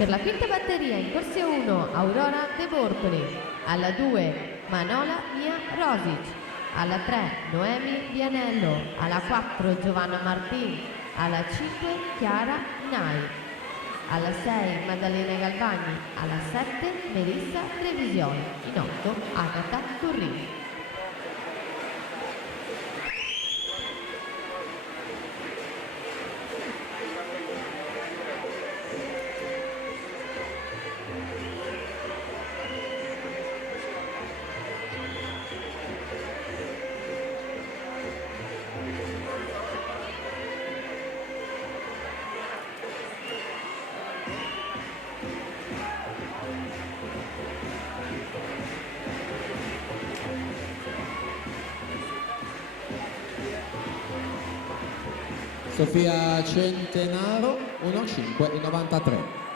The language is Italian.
Per la quinta batteria in corsia 1 Aurora De Bortoli, alla 2 Manola Mia Rosic, alla 3 Noemi Vianello, alla 4 Giovanna Martin, alla 5 Chiara Nai, alla 6 Maddalena Galvani, alla 7 Melissa Revisioni, in 8 Agata Torrini. Sofia Centenaro 1,5,93.